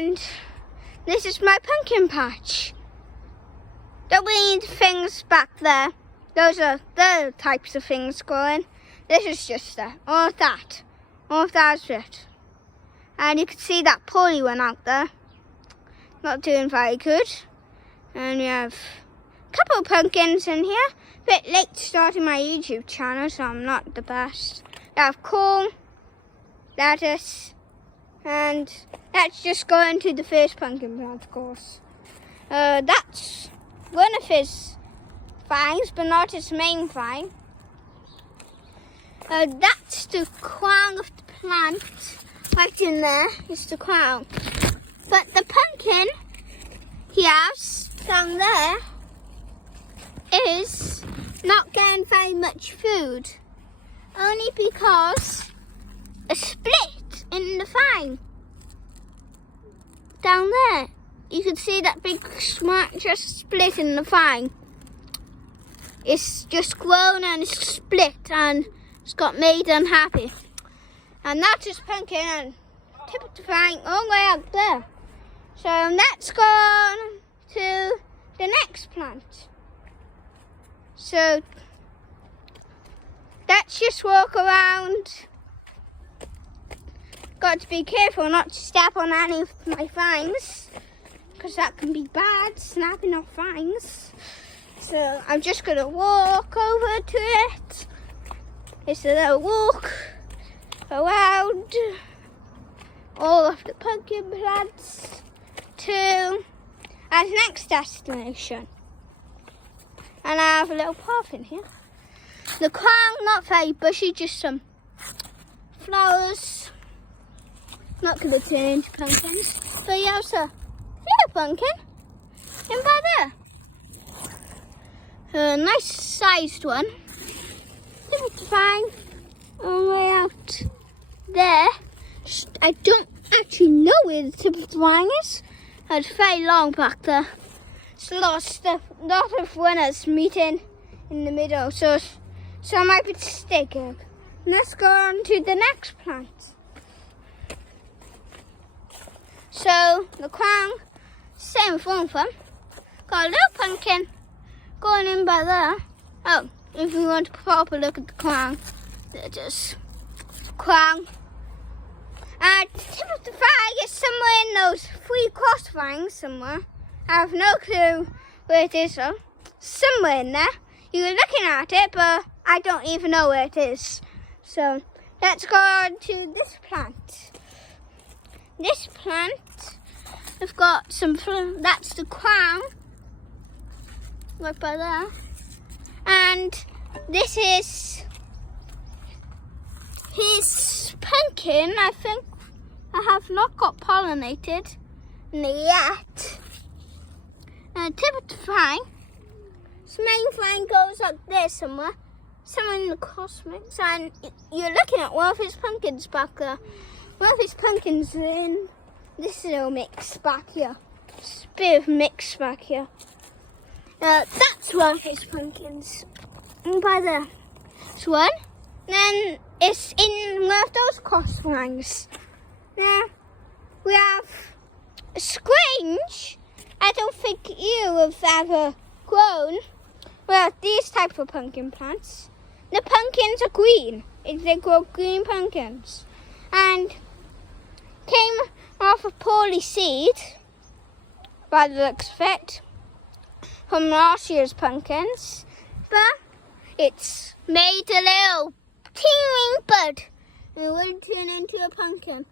And this is my pumpkin patch. Don't we need things back there? Those are the types of things growing. This is just there. All of that is it. And you can see that poorly one out there. Not doing very good. And you have a couple of pumpkins in here. Bit late starting my YouTube channel, so I'm not the best. I have corn, lettuce, and let's just go into the first pumpkin plant, of course. That's one of his vines, but not his main vine. That's the crown of the plant. Right in there is the crown. But the pumpkin he has down there is not getting very much food. Only because a split in the vine. Down there. You can see that big just split in the vine. It's just grown and it's split and it's got made unhappy. And that's his pumpkin and tip of the vine all the way out there. So let's go on to the next plant. So let's just walk around. Got to be careful not to step on any of my vines, because that can be bad, snapping off vines. So I'm just going to walk over to it. It's a little walk around all of the pumpkin plants to our next destination. And I have a little path in here. The crown, not very bushy, just some flowers. Not going to turn into pumpkins. But you have a little pumpkin in by there. A nice sized one. It's fine. All the way out there. I don't actually know where the tip of the vine is. It's very long back there. It's a lot of winners meeting in the middle. So I might be mistaken. Let's go on to the next plant. So the crown, same with one of them. Got a little pumpkin going in by there. Oh, if you want to proper look at the crown, there's just crown. And the tip of the vine is somewhere in those 3 cross vines somewhere. I have no clue where it is though. Somewhere in there. You're looking at it, but I don't even know where it is. So let's go on to this plant. This plant, I've got some, that's the crown, right by there. And this is his pumpkin. I think I have not got pollinated yet. And the tip of the vine, this main vine goes up there somewhere in the cosmics. And you're looking at one of his pumpkins back there. One of his pumpkins in this little mix back here. It's a bit of mix back here. That's one of his pumpkins. And by there. It's one. Then it's in one of those cross vines. Now we have a strange. I don't think you have ever grown. Well, these types of pumpkin plants. The pumpkins are green. They grow green pumpkins. And came off a poorly seed, by the looks of it, from last year's pumpkins. But it's made a little teeny bud. And it will turn into a pumpkin.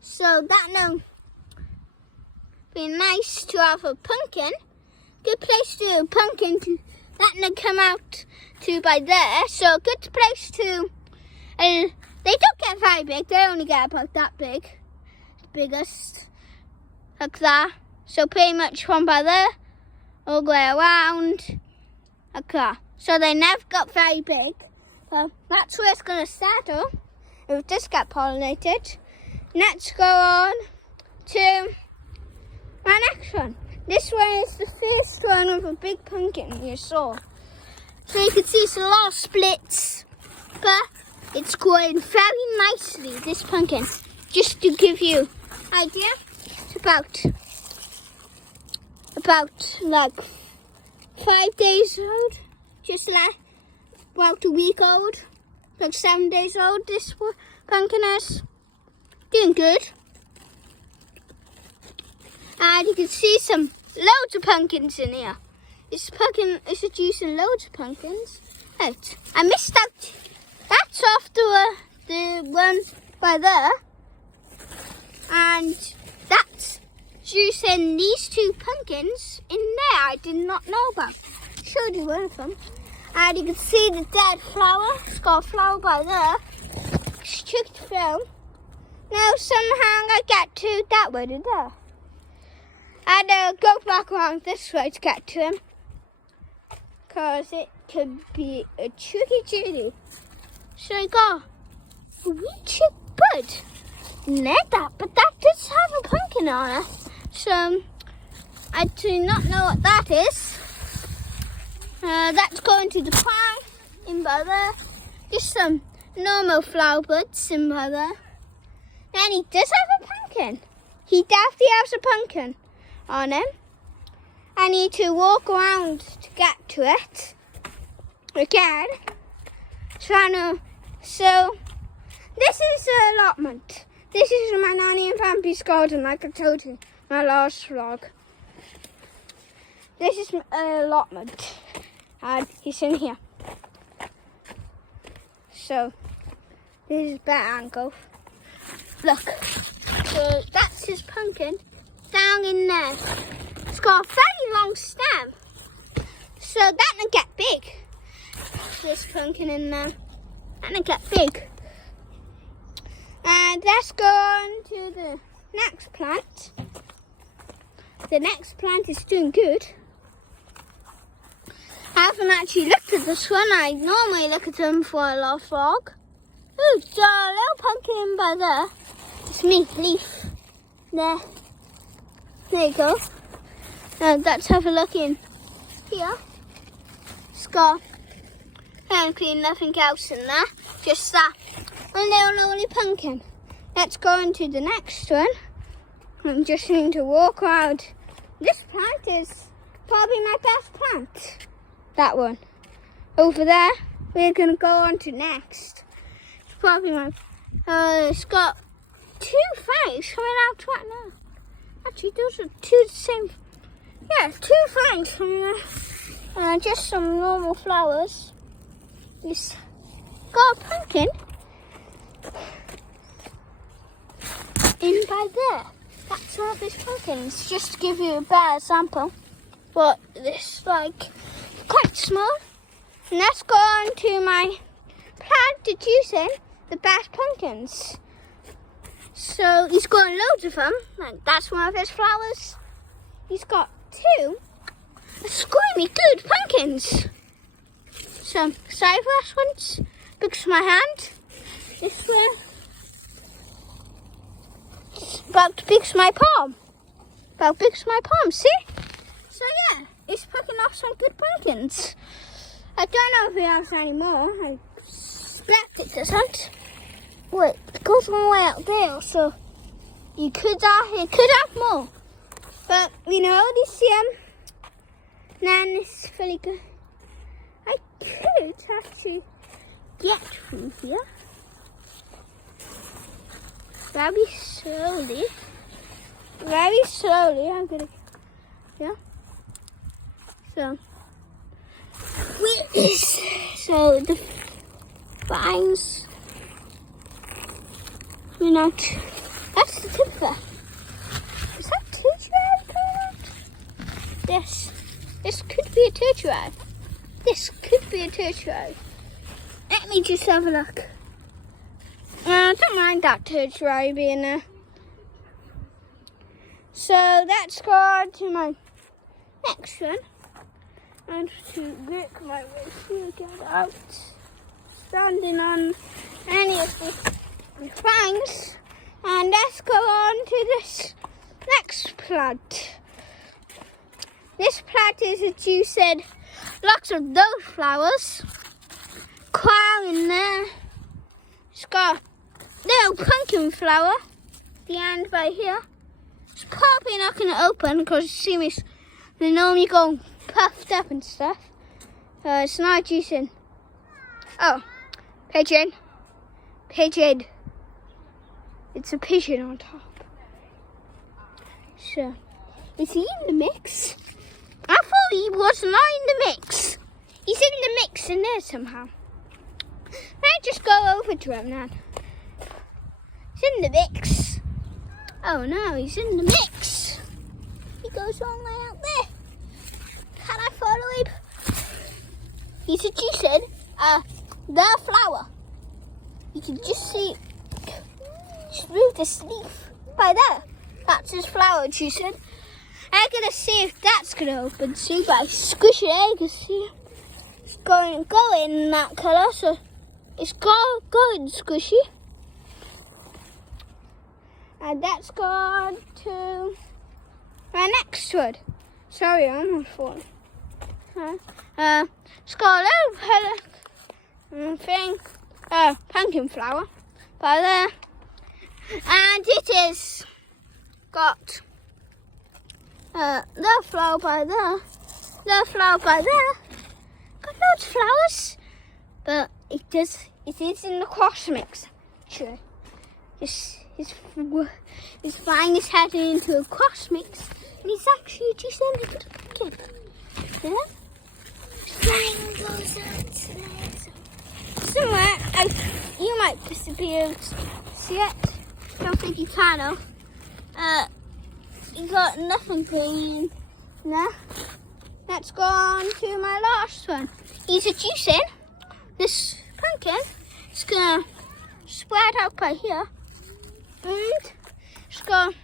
So that now be nice to have a pumpkin. Good place to a pumpkin to let them come out to by there. So good place to. They don't get very big. They only get about that big. The biggest, like that. So pretty much from by there all the way around, like that. So they never got very big. So that's where it's going to settle. It will just get pollinated. Let's go on to my next one. This one is the first one of a big pumpkin you saw. So you can see it's a lot of splits, but it's growing very nicely, this pumpkin. Just to give you an idea, it's about like 5 days old, just like about a week old, like 7 days old. This pumpkin is doing good, and you can see some loads of pumpkins in here. It's producing loads of pumpkins. Right, I missed out. That's off the one by there, and that's juicing these 2 pumpkins in there. I did not know about. Showed you one of them, and you can see the dead flower. It's got a flower by there. It's chucked through. Now somehow I get to that way to there. And go back around this way to get to him, because it could be a tricky journey. So I got a wee chip bud near that, but that does have a pumpkin on it. So I do not know what that is. That's going to the pie in by there. Just some normal flower buds in by there. And he does have a pumpkin. He definitely has a pumpkin on him. I need to walk around to get to it again. So this is an allotment. This is my nanny and Pampy's garden, like I told you in my last vlog. This is an allotment, and he's in here. So this is better angle. Look, so that's his pumpkin down in there. It's got a very long stem, so that'll get big. This pumpkin in there, that'll get big. And let's go on to the next plant. The next plant is doing good. I haven't actually looked at this one. I normally look at them for a last vlog. Ooh, there's a little pumpkin by there. It's me, Leaf. There. There you go. Now let's have a look in here. It's got apparently nothing else in there. Just that one little lonely pumpkin. Let's go on to the next one. I'm just going to walk around. This plant is probably my best plant. That one. Over there, we're going to go on to next. It's probably my... it's got 2 fangs coming out right now. Actually, those are 2 the same... Yeah, 2 fangs coming out. And just some normal flowers. It's got a pumpkin in by there. That's one of his pumpkins. Just to give you a better sample. But this like quite small. And let's go on to my plant producing the best pumpkins. So he's got loads of them. And that's one of his flowers. He's got 2 squirmy good pumpkins. Some sideways ones. Big as my hand. This one. About big as my palm. About big as my palm, see? So yeah, it's picking off some good pumpkins. I don't know if it has any more. I expect it doesn't. Wait, it goes all the way out there, so it could have more. But you know, this nan is really good. I could actually get through here. Very slowly, I'm gonna, yeah. So the vines, you know, that's the tip there. Is that tertiary coming out? Yes, this could be a tertiary. This could be a tertiary. Let me just have a look. I don't mind that tertiary being there. So let's go on to my next one. And to work my way through, get out, standing on any of the fangs. And let's go on to this next plant. This plant is, as you said, lots of those flowers. Crown in there. It's got little pumpkin flower, the end by here. It's probably not going to open because you see me, they normally go puffed up and stuff. It's not juicing. Oh, pigeon. Pigeon. It's a pigeon on top. So, is he in the mix? I thought he was not in the mix. He's in the mix in there somehow. I just go over to him now. He's in the mix. Oh no, he's in the mix. He goes all the way out there. Can I follow him? He's juicing the flower. You can just see through the sleeve by there. That's his flower juicing. I'm gonna see if that's gonna open. See by squishing it, you can see it's going in that colour, so it's going squishy. And that's gone to my next one. Sorry, I'm on phone. It's got a little thing, pumpkin flower by there. And it is got the flower by there, the flower by there. Got loads of flowers, but it is in the cross mix. Sure, his flying is heading into a cross mix, and he's actually just a little kid. Yeah, flying goes out somewhere. You might be able to see it. Don't think you can though. You got nothing green there. Let's go on to my last one. He's juicing this pumpkin. It's gonna spread out by here. And it's got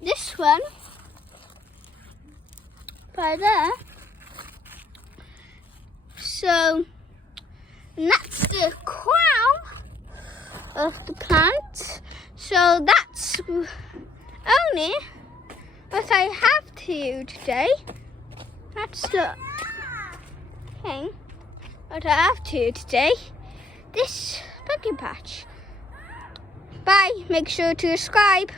this one by there. So that's the crown of the plant. So that's only what I have to you today. That's the thing what I have to you today. This pumpkin patch. Bye. Make sure to subscribe.